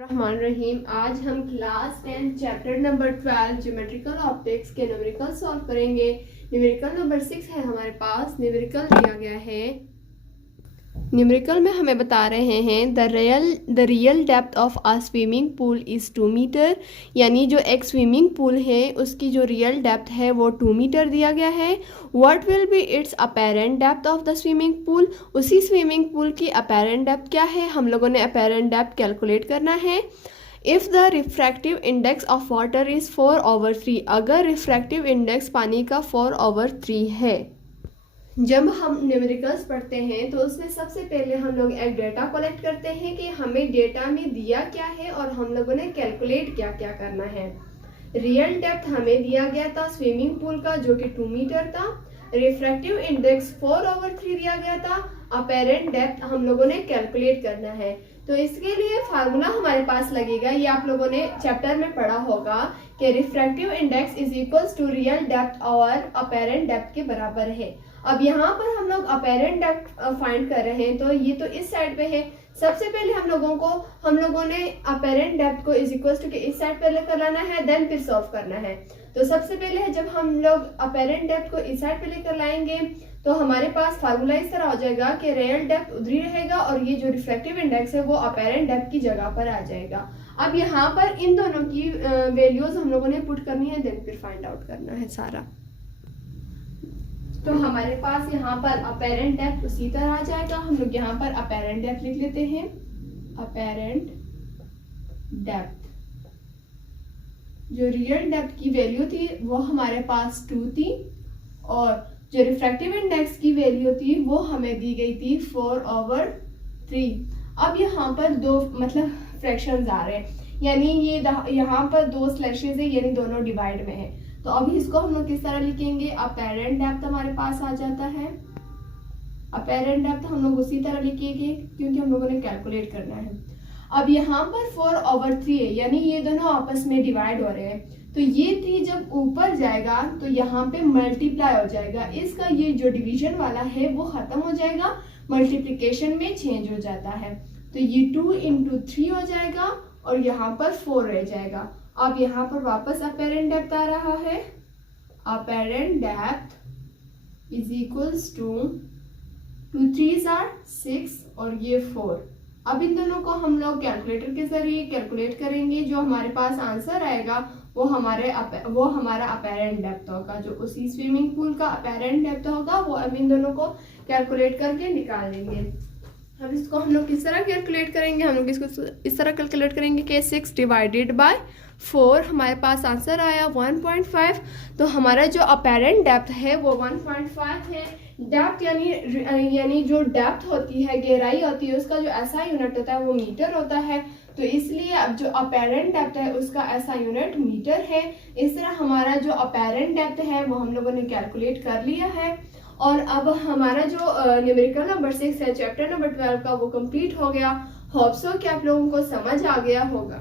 रहमान रहीम। आज हम class 10 chapter number 12 geometrical optics के न्यूमेरिकल सॉल्व करेंगे। न्यूमेरिकल नंबर 6 है हमारे पास। न्यूमेरिकल दिया गया है। न्यूमेरिकल में हमें बता रहे हैं the real depth of a swimming pool is 2 metre, यानी जो एक स्विमिंग पूल है उसकी जो रियल डेप्थ है वो 2 मीटर दिया गया है। What will be it's apparent depth of the swimming pool, उसी स्विमिंग पूल की अपेरेंट डेप्थ क्या है, हम लोगों ने अपेरेंट डेप्थ कैलकुलेट करना है। If the refractive index of water is 4/3, अगर रिफ्रैक्टिव इंडेक्स पानी का 4/3 है। जब हम न्यूमेरिकल्स पढ़ते हैं तो उसमें सबसे पहले हम लोग एक डेटा कलेक्ट करते हैं कि हमें डेटा में दिया क्या है और हम लोगों ने कैलकुलेट क्या क्या करना है। रियल डेप्थ हमें दिया गया था स्विमिंग पूल का जो कि 2 मीटर था। रिफ्रैक्टिव इंडेक्स 4/3 दिया गया था। अपेरेंट डेप्थ हम लोगों ने कैलकुलेट करना है। तो इसके लिए फार्मूला हमारे पास लगेगा, ये आप लोगों ने चैप्टर में पढ़ा होगा कि refractive index is equals to real depth और अपेरेंट डेप्थ के बराबर है। अब यहाँ पर हम लोग अपेरेंट डेप्थ फाइंड कर रहे हैं, तो ये तो इस साइड पे है। सबसे पहले हम लोगों ने अपेरेंट डेप्थ को इज इक्वल्स टू के इस साइड पे लेकर लाना है, देन फिर सॉल्व करना है। तो सबसे पहले जब हम लोग अपेरेंट डेप्थ को इस साइड पे लेकर लाएंगे तो हमारे पास फार्मूला इस तरह हो जाएगा कि रियल डेप्थ उधर ही रहेगा और ये जो रिफ्लेक्टिव इंडेक्स है वो अपेरेंट डेप्थ की जगह पर आ जाएगा। अब यहाँ पर इन दोनों की वैल्यूज हम लोगों ने पुट करनी है, देन फिर फाइंड आउट करना है सारा। तो हमारे पास यहाँ पर अपेरेंट डेप्थ उसी तरह आ जाएगा। हम लोग यहाँ पर अपेरेंट डेप्थ लिख लेते हैं। अपेरेंट डेप्थ, जो रियल डेप्थ की वैल्यू थी वो हमारे पास 2 थी और जो रिफ्रैक्टिव इंडेक्स की वैल्यू थी वो हमें दी गई थी 4/3। अब यहाँ पर दो फ्रैक्शंस आ रहे हैं, यानी ये यहाँ पर 2 स्लैशेस है, यानी दोनों डिवाइड में है। तो अभी इसको हम लोग किस तरह लिखेंगे, अपेरेंट डेप्थ हमारे पास आ जाता है। अपेरेंट डेप्थ हम लोग उसी तरह लिखेंगे क्योंकि हम लोगों ने कैलकुलेट करना है। अब यहाँ पर 4/3 है, यानी ये दोनों आपस में डिवाइड हो रहे हैं। तो ये 3 जब ऊपर जाएगा तो यहाँ पे मल्टीप्लाई हो जाएगा, इसका ये जो डिवीजन वाला है वो खत्म हो जाएगा, मल्टीप्लिकेशन में चेंज हो जाता है। तो ये 2 × 3 हो जाएगा और यहाँ पर 4 रह जाएगा। अब यहाँ पर वापस अपेरेंट डेप्थ आ रहा है। Apparent depth is equals to 2 3s are 6 और ये 4। अब इन दोनों को हम लोग कैलकुलेटर के जरिए कैलकुलेट करेंगे। जो हमारे पास आंसर आएगा वो हमारा अपेरेंट डेप्थ होगा, जो उसी स्विमिंग पूल का अपेरेंट डेप्थ होगा वो अब इन दोनों को कैलकुलेट करके निकाल लेंगे। अब इसको हम लोग किस तरह कैलकुलेट करेंगे, हम लोग इसको इस तरह कैलकुलेट करेंगे कि 6 डिवाइडेड बाय 4, हमारे पास आंसर आया 1.5। तो हमारा जो अपेरेंट डेप्थ है वो 1.5 है। डेप्थ यानी जो डेप्थ होती है, गहराई होती है, उसका जो ऐसा यूनिट होता है वो मीटर होता है। तो इसलिए अब जो अपेरेंट डेप्थ है उसका ऐसा यूनिट मीटर है। इस तरह हमारा जो अपेरेंट डेप्थ है वो हम लोगों ने कैलकुलेट कर लिया है। और अब हमारा जो न्यूमेरिकल नंबर 6 है चैप्टर नंबर 12 का वो कंप्लीट हो गया। होप सो कि आप लोगों को समझ आ गया होगा।